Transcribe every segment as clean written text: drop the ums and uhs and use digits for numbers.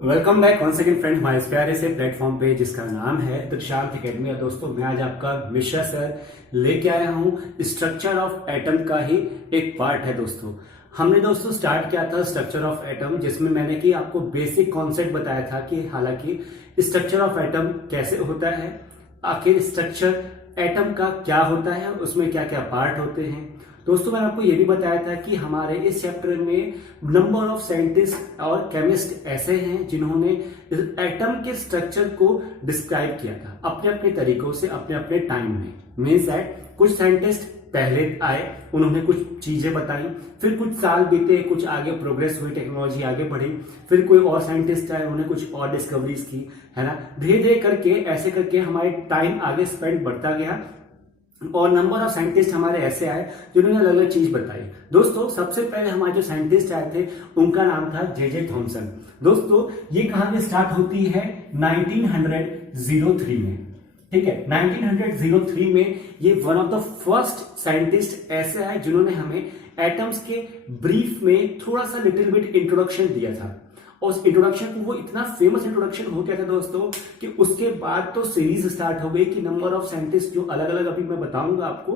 Welcome back one second friend हमारे इस प्यारे से प्लेटफॉर्म पे जिसका नाम है दृशांत एकेडमी। और दोस्तों मैं आज आपका मिश्रा सर लेके आया हूँ स्ट्रक्चर ऑफ एटम का ही एक पार्ट है। हमने दोस्तों स्टार्ट किया था स्ट्रक्चर ऑफ एटम, जिसमें मैंने कि आपको बेसिक कॉन्सेप्ट बताया था कि हालांकि स्ट्रक्चर ऑफ एटम कैसे होता है, आखिर स्ट्रक्चर एटम का क्या होता है, उसमें क्या क्या पार्ट होते हैं। दोस्तों मैंने आपको ये भी बताया था कि हमारे इस चैप्टर में नंबर ऑफ साइंटिस्ट और केमिस्ट ऐसे हैं जिन्होंने एटम के स्ट्रक्चर को डिस्क्राइब किया था अपने अपने तरीकों से, अपने अपने टाइम में। मीन्स दैट कुछ साइंटिस्ट पहले आए, उन्होंने कुछ चीजें बताई, फिर कुछ साल बीते, कुछ आगे प्रोग्रेस हुई, टेक्नोलॉजी आगे बढ़ी, फिर कोई और साइंटिस्ट आए, उन्होंने कुछ और डिस्कवरीज की, है ना। धीरे धीरे करके ऐसे करके हमारे टाइम आगे स्पेंड बढ़ता गया और नंबर ऑफ साइंटिस्ट हमारे ऐसे आए जिन्होंने अलग अलग चीज बताई। दोस्तों सबसे पहले हमारे जो साइंटिस्ट आए थे उनका नाम था जे थॉमसन। दोस्तों ये कहानी स्टार्ट होती है 1903 में, ठीक है। 1903 में ये one of the first scientist ऐसे आए जिन्होंने हमें एटम्स के ब्रीफ में थोड़ा सा लिटिल बिट इंट्रोडक्शन दिया था। और उस इंट्रोडक्शन को वो इतना फेमस इंट्रोडक्शन हो गया था दोस्तों कि उसके बाद तो सीरीज स्टार्ट हो गई कि नंबर ऑफ साइंटिस्ट जो अलग अलग अभी मैं बताऊंगा आपको,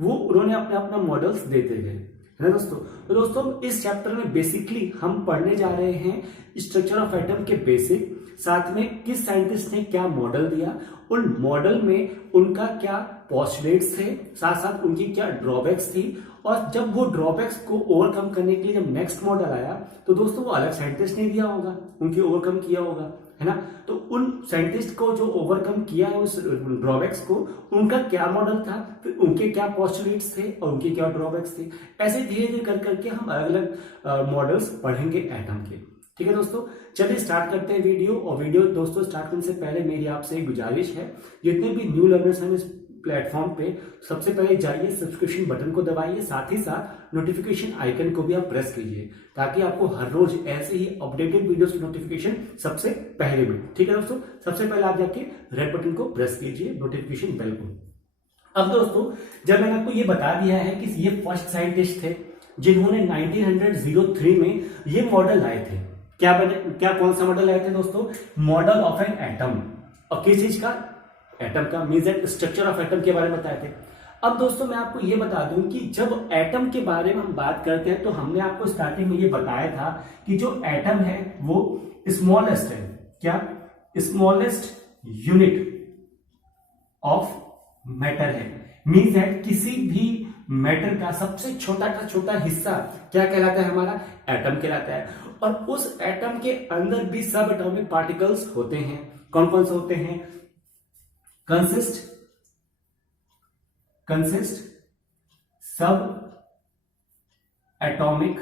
वो उन्होंने अपने अपना मॉडल्स देते गए, है ना दोस्तों। तो दोस्तों इस चैप्टर में बेसिकली हम पढ़ने जा रहे हैं स्ट्रक्चर ऑफ एटम के बेसिक, साथ में किस साइंटिस्ट ने क्या मॉडल दिया, उन मॉडल में उनका क्या पोस्टुलेट्स थे, साथ साथ उनकी क्या ड्रॉबैक्स थी। और जब वो ड्रॉबैक्स को ओवरकम करने के लिए जब नेक्स्ट मॉडल आया तो दोस्तों वो अलग साइंटिस्ट ने दिया होगा, उनकी ओवरकम किया होगा, है ना। तो उन साइंटिस्ट को जो ओवरकम किया है उस ड्रॉबैक्स को, उनका क्या मॉडल था, फिर उनके क्या पोस्टुलेट्स थे और उनके क्या ड्रॉबैक्स थे। ऐसे धीरे धीरे कर करके हम अलग अलग मॉडल्स पढ़ेंगे एटम के, ठीक है दोस्तों। चलिए स्टार्ट करते हैं वीडियो। और वीडियो दोस्तों स्टार्ट करने से पहले मेरी आपसे एक गुजारिश है, जितने भी न्यू लर्नर्स हैं इस प्लेटफॉर्म पे, सबसे पहले जाइए सब्सक्रिप्शन बटन को दबाइए, साथ ही साथ नोटिफिकेशन आइकन को भी आप प्रेस कीजिए ताकि आपको हर रोज ऐसे ही अपडेटेड वीडियोस की नोटिफिकेशन सबसे पहले मिले, ठीक है दोस्तों। सबसे पहले आप जाके रेड बटन को प्रेस कीजिए, नोटिफिकेशन बेल को। अब दोस्तों जब मैंने आपको ये बता दिया है कि ये फर्स्ट साइंटिस्ट थे जिन्होंने 1903 में ये मॉडल लाए थे, क्या कौन सा मॉडल लाए थे दोस्तों? Model of an atom. और किस चीज का? एटम का। Means that structure of atom के बारे में बताए थे। अब दोस्तों मैं आपको ये बता दूं कि जब एटम के बारे में हम बात करते हैं तो हमने आपको स्टार्टिंग में ये बताया था कि जो एटम है वो स्मॉलेस्ट है। क्या? स्मॉलेस्ट यूनिट ऑफ मैटर है। मींस दैट किसी भी मैटर का सबसे छोटा हिस्सा क्या कहलाता है? हमारा एटम कहलाता है। और उस एटम के अंदर भी सब एटॉमिक पार्टिकल्स होते हैं। कौन कौन से होते हैं? कंसिस्ट सब एटॉमिक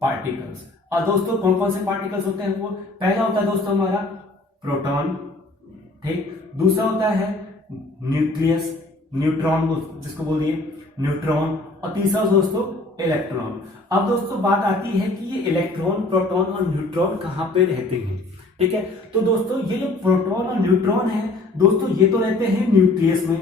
पार्टिकल्स। और दोस्तों कौन कौन से पार्टिकल्स होते हैं? वो पहला होता है दोस्तों हमारा प्रोटॉन, ठीक। दूसरा होता है न्यूक्लियस, न्यूट्रॉन जिसको बोलिए न्यूट्रॉन। और तीसरा दोस्तों इलेक्ट्रॉन। अब दोस्तों बात आती है कि ये इलेक्ट्रॉन, प्रोटॉन और न्यूट्रॉन कहां पे रहते हैं, ठीक है। तो दोस्तों ये जो प्रोटॉन और न्यूट्रॉन है दोस्तों ये तो रहते हैं न्यूक्लियस में,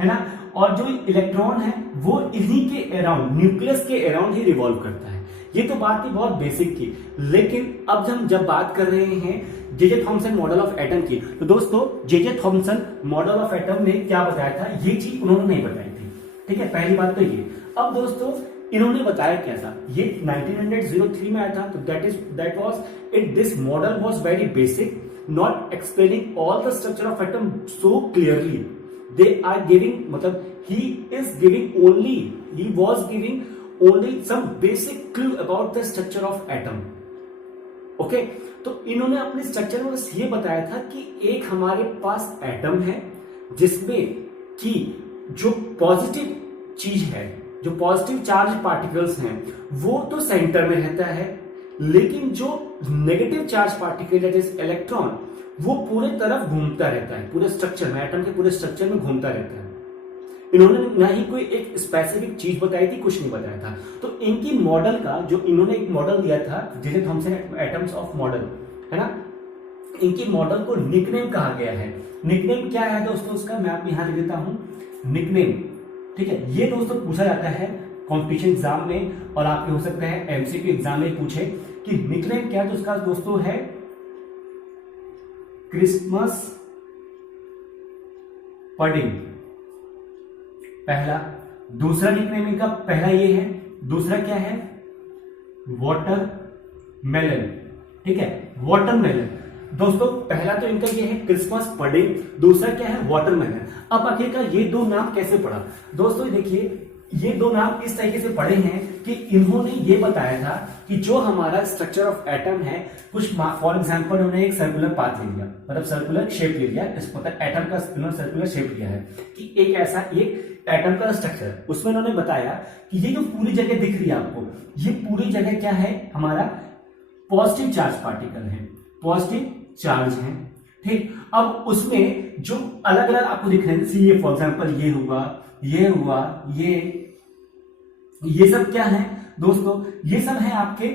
है ना। और जो इलेक्ट्रॉन है वो इन्हीं के अराउंड, न्यूक्लियस के अराउंड ही रिवॉल्व करता है। ये तो बात थी बहुत बेसिक की। लेकिन अब हम जब बात कर रहे हैं जे थॉमसन मॉडल ऑफ एटम की, तो दोस्तों जे थॉमसन मॉडल ऑफ एटम ने क्या बताया था, ये चीज उन्होंने नहीं बताई थी, ठीक है। पहली बात तो ये। अब दोस्तों इन्होंने बताया क्या था? ये 1903 में आया था। तो that was it this model was very basic, not explaining all the structure of atom so clearly. They are giving, मतलब he was giving only some basic clue about the structure of atom. Okay, तो इन्होंने अपने structure में बस ये बताया था कि एक हमारे पास एटम है जिसमें कि जो पॉजिटिव चीज है, जो पॉजिटिव चार्ज पार्टिकल्स हैं वो तो सेंटर में रहता है, लेकिन जो negative charge particle that is electron वो पूरे तरफ घूमता रहता है, पूरे स्ट्रक्चर में, एटम के पूरे स्ट्रक्चर में घूमता रहता है। इन्होंने ना ही कोई एक स्पेसिफिक चीज बताई थी, कुछ नहीं बताया था। तो इनकी मॉडल का जो इन्होंने एक मॉडल दिया था J Thomson atoms of model, है ना, इनकी मॉडल को निकनेम कहा गया है। निकनेम क्या है दोस्तों उसका? मैं आप यहां लिख देता हूं निकनेम, ठीक है। ये दोस्तों पूछा जाता है कंपटीशन एग्जाम में, और आपके हो सकता है एमसीक्यू एग्जाम में पूछे कि निकनेम क्या है, तो उसका दोस्तों है क्रिसमस पडिंग, पहला। दूसरा निकनेम इनका पहला ये है, दूसरा क्या है, वाटर मेलन, ठीक है, वाटरमेलन। दोस्तों पहला तो इनका ये है क्रिसमस पडिंग, दूसरा क्या है, वाटरमेलन। अब आखिरकार ये दो नाम कैसे पड़ा? दोस्तों देखिए, ये दो नाम इस तरीके से पड़े हैं कि इन्होंने ये बताया था कि जो हमारा स्ट्रक्चर ऑफ एटम है, कुछ फॉर एग्जांपल उन्होंने एक सर्कुलर पाथ ले लिया, मतलब सर्कुलर शेप ले लिया, इस मतलब एटम का इन्होंने सर्कुलर शेप लिया है कि एक ऐसा एक एटम का स्ट्रक्चर, उसमें उन्होंने बताया कि ये जो पूरी जगह दिख रही है आपको, ये पूरी जगह क्या है, हमारा पॉजिटिव चार्ज पार्टिकल है, पॉजिटिव चार्ज है, ठीक। अब उसमें जो अलग अलग आपको दिख रहे हैं, सी फॉर एग्जांपल ये हुआ, ये हुआ, ये सब क्या है दोस्तों, ये सब है आपके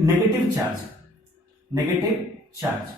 नेगेटिव चार्ज, नेगेटिव चार्ज।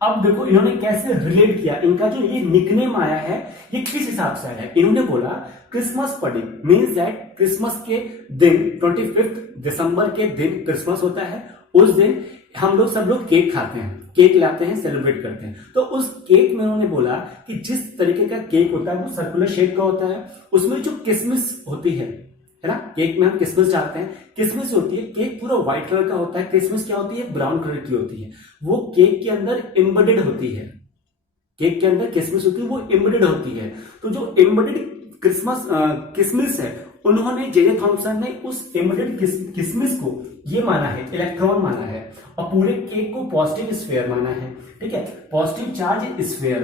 अब देखो इन्होंने कैसे रिलेट किया, इनका जो ये निकनेम आया है ये किस हिसाब से आया है। इन्होंने बोला Christmas pudding means that Christmas के दिन 25 दिसंबर के दिन क्रिसमस होता है, उस दिन हम लोग सब लोग केक खाते हैं, केक लाते हैं, सेलिब्रेट करते हैं। तो उस केक में उन्होंने बोला कि जिस तरीके का केक होता है वो सर्कुलर शेप का होता है, उसमें जो किसमिस होती है ना, केक में हम किसमिस डालते हैं, किसमिस होती है, केक पूरा व्हाइट कलर का होता है, किसमिस क्या होती है, ब्राउन कलर की होती है, वो केक के अंदर एम्बेडेड होती है, केक के अंदर किसमिस होती है, वो एम्बेडेड होती है। तो जो एम्बेडेड किसमिस है, उन्होंने जे थॉमसन ने उस एम्बेडेड किसमिस को ये माना है, इलेक्ट्रॉन माना है, और पूरे केक को पॉजिटिव स्फीयर माना है, ठीक है, पॉजिटिव चार्ज स्फीयर,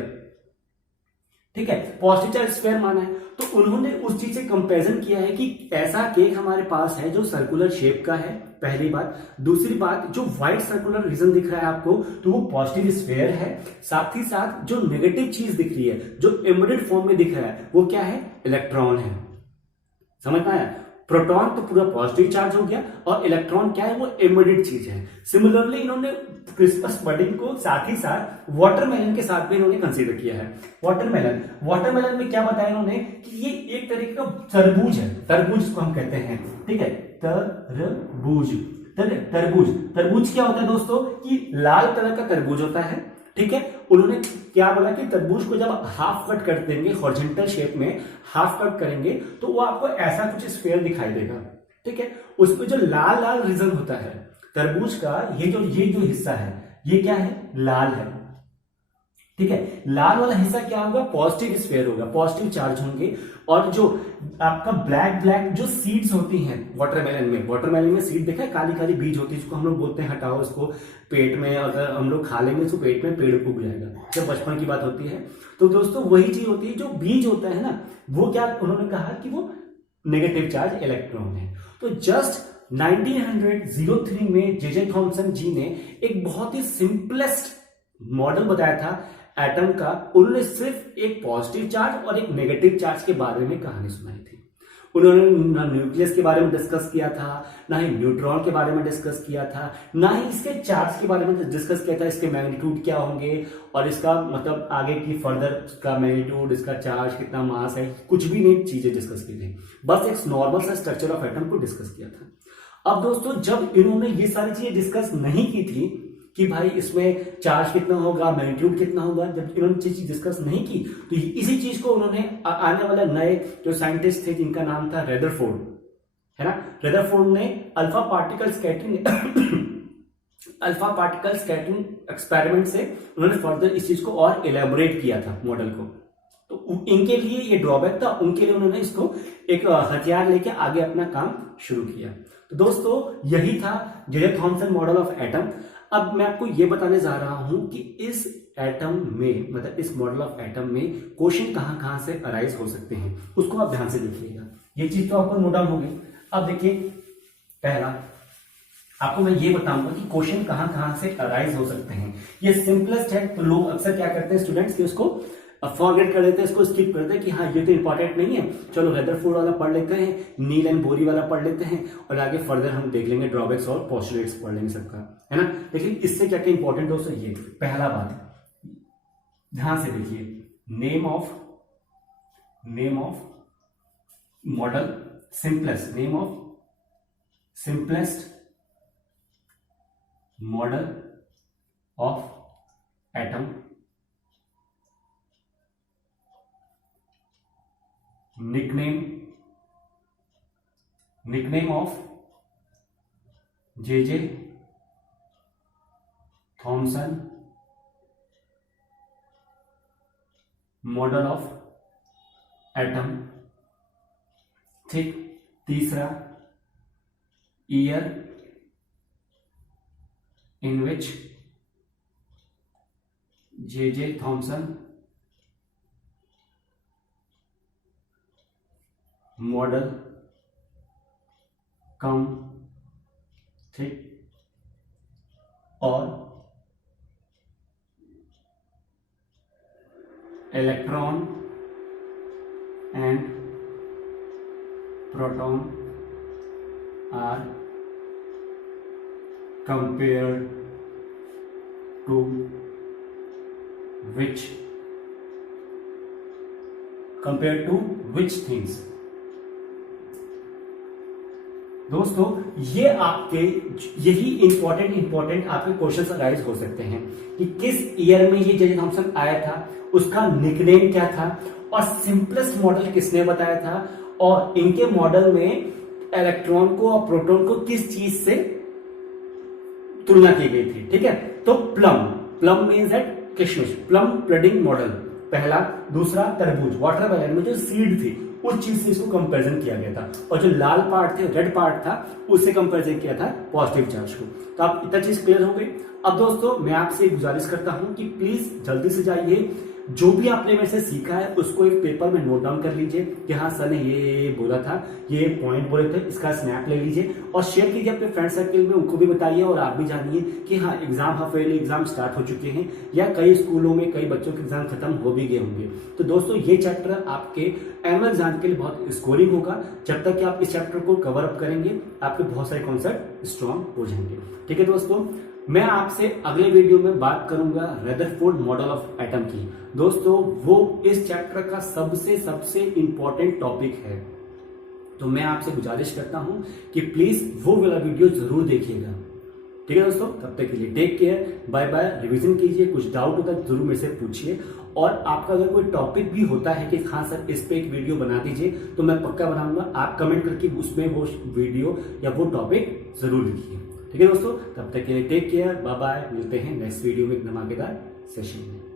ठीक है, पॉजिटिव चार्ज स्फीयर माना है। तो उन्होंने उस चीज से कंपैरिजन किया है कि ऐसा केक हमारे पास है जो सर्कुलर शेप का है, पहली बात। दूसरी बात, जो व्हाइट सर्कुलर रीजन दिख रहा है आपको, तो वो पॉजिटिव स्फीयर है। साथ ही साथ जो नेगेटिव चीज दिख रही है, जो एम्बेडेड फॉर्म में दिख रहा है, वो क्या है, इलेक्ट्रॉन है। समझ में आया? प्रोटॉन तो पूरा पॉजिटिव चार्ज हो गया, और इलेक्ट्रॉन क्या है, वो एम्बेडेड चीज है। सिमिलरली इन्होंने क्रिसमस पडिंग को साथ ही साथ वाटरमेलन के साथ में इन्होंने कंसीडर किया है। वाटरमेलन में क्या बताया इन्होंने कि ये एक तरीके का तरबूज है, तरबूज इसको हम कहते हैं, ठीक है, तरबूज क्या होता है दोस्तों, कि लाल कलर का तरबूज होता है, ठीक है। उन्होंने क्या बोला कि तरबूज को जब हाफ कट कर देंगे, हॉरिजॉन्टल शेप में हाफ कट करेंगे, तो वो आपको ऐसा कुछ स्फीयर दिखाई देगा, ठीक है। उसमें जो लाल लाल रीजन होता है तरबूज का, ये जो हिस्सा है, ये क्या है, लाल है, ठीक है। लाल वाला हिस्सा क्या होगा, पॉजिटिव स्फीयर होगा, पॉजिटिव चार्ज होंगे। और जो आपका ब्लैक जो सीड्स होती हैं वाटरमेलन में सीड देखा है, काली काली बीज होती है, जिसको हम लोग बोलते हैं हटाओ इसको पेट में, अगर हम लोग खा लेंगे तो पेट में पेड़ उग जाएगा, जब बचपन की बात होती है। तो दोस्तों वही चीज होती है, जो बीज होता है ना, वो क्या उन्होंने कहा कि वो नेगेटिव चार्ज इलेक्ट्रॉन है। तो जस्ट 1903 में जे थॉमसन जी ने एक बहुत ही सिंपलेस्ट मॉडल बताया था एटम का। उन्होंने सिर्फ एक पॉजिटिव चार्ज और एक नेगेटिव चार्ज के बारे में कहानी सुनाई थी। उन्होंने ना न्यूक्लियस के बारे में डिस्कस किया था, ना ही न्यूट्रॉन के बारे में डिस्कस किया था, ना ही इसके चार्ज के बारे में डिस्कस किया था, इसके मैग्नीट्यूड क्या होंगे और इसका मतलब आगे की फर्दर इसका मैग्नीट्यूड, इसका चार्ज कितना, मास है, कुछ भी नहीं चीजें डिस्कस की थी। बस एक नॉर्मल सा स्ट्रक्चर ऑफ एटम को डिस्कस किया था। अब दोस्तों जब इन्होंने ये सारी चीजें डिस्कस नहीं की थी कि भाई इसमें चार्ज कितना होगा, मैग्नीट्यूड कितना होगा, जब इन्होंने चीज डिस्कस नहीं की, तो इसी चीज को उन्होंने आने वाले नए जो साइंटिस्ट थे जिनका नाम था रेदरफोर्ड, है ना, रेदरफोर्ड ने अल्फा पार्टिकल स्कैटरिंग एक्सपेरिमेंट से उन्होंने फर्दर इस चीज को और एलेबोरेट किया था मॉडल को। तो इनके लिए ये ड्रॉबैक था, उनके लिए उन्होंने इसको एक हथियार लेके आगे अपना काम शुरू किया। तो दोस्तों यही था जे थॉमसन मॉडल ऑफ एटम। अब मैं आपको ये बताने जा रहा हूं कि इस एटम में, मतलब इस मॉडल ऑफ एटम में क्वेश्चन कहां से अराइज हो सकते हैं, उसको आप ध्यान से देखिएगा। ये चीज तो आपको नोट डाउन होगी। अब देखिए, पहला आपको मैं ये बताऊंगा कि क्वेश्चन कहां से अराइज हो सकते हैं। ये सिंपलेस्ट है, तो लोग अक्सर क्या करते हैं स्टूडेंट्स, कि उसको फॉरगेट कर देते हैं, इसको स्किप करते हैं कि हाँ ये तो इंपॉर्टेंट नहीं है, चलो रेदरफोर्ड वाला पढ़ लेते हैं, नील एंड बोरी वाला पढ़ लेते हैं, और आगे फर्दर हम देख लेंगे ड्रॉबैक्स और पोस्टुलेट्स पढ़ लेंगे सबका, है ना। लेकिन इससे क्या क्या इंपॉर्टेंट दोस्तों, ये पहला बात ध्यान से देखिए, name of model, simplest name of simplest model of atom, nickname of J Thomson, model of atom. ठीक, तीसरा, year in which J Thomson model come. ठीक, और electron and proton are compared to which things। दोस्तों ये आपके यही important आपके question arise हो सकते हैं कि किस ईयर में ये जे थॉमसन आया था, उसका निकनेम क्या था, और सिंपलेस्ट मॉडल किसने बताया था, और इनके मॉडल में इलेक्ट्रॉन को और प्रोटॉन को किस चीज से तुलना की गई थी। ठीक है, तो प्लम मीन्स दैट किशमिश, प्लम ब्रीडिंग मॉडल पहला। दूसरा, तरबूज, वाटरमेलन में जो सीड थी उस चीज से इसको कंपैरिजन किया गया था, और जो लाल पार्ट थे, रेड पार्ट था, उससे कंपैरिजन किया था पॉजिटिव चार्ज को। तो आप इतना चीज क्लियर हो गई। अब दोस्तों मैं आपसे गुजारिश करता हूं कि प्लीज जल्दी से जाइए, जो भी आपने मेरे से सीखा है उसको एक पेपर में नोट डाउन कर लीजिए कि हाँ सर ने ये बोला था, ये पॉइंट बोले थे, इसका स्नैप ले लीजिए और शेयर कीजिए अपने फ्रेंड सर्कल में, उनको भी बताइए और आप भी जानिए कि हाँ एग्जाम हाफेली एग्जाम स्टार्ट हो चुके हैं, या कई स्कूलों में कई बच्चों के एग्जाम खत्म हो भी गए होंगे। तो दोस्तों ये चैप्टर आपके एनुअल एग्जाम के लिए बहुत स्कोरिंग होगा। जब तक कि आप इस चैप्टर को कवर अप करेंगे आपके बहुत सारे कॉन्सेप्ट स्ट्रॉन्ग हो जाएंगे। ठीक है दोस्तों, मैं आपसे अगले वीडियो में बात करूंगा रदरफोर्ड मॉडल ऑफ एटम की। दोस्तों वो इस चैप्टर का सबसे इंपॉर्टेंट टॉपिक है, तो मैं आपसे गुजारिश करता हूं कि प्लीज वो वाला वीडियो जरूर देखिएगा। ठीक है दोस्तों, तब तक के लिए take care, bye bye. Revision कीजिए, कुछ डाउट होता है जरूर मेरे से पूछिए, और आपका अगर कोई टॉपिक भी होता है कि हाँ सर इस पे एक वीडियो बना दीजिए, तो मैं पक्का बनाऊंगा। आप कमेंट करके उसमें वो वीडियो या वो टॉपिक जरूर लिखिए। ठीक है दोस्तों, तब तक के लिए टेक केयर, बाय बाय। मिलते हैं नेक्स्ट वीडियो में एक धमाकेदार सेशन में।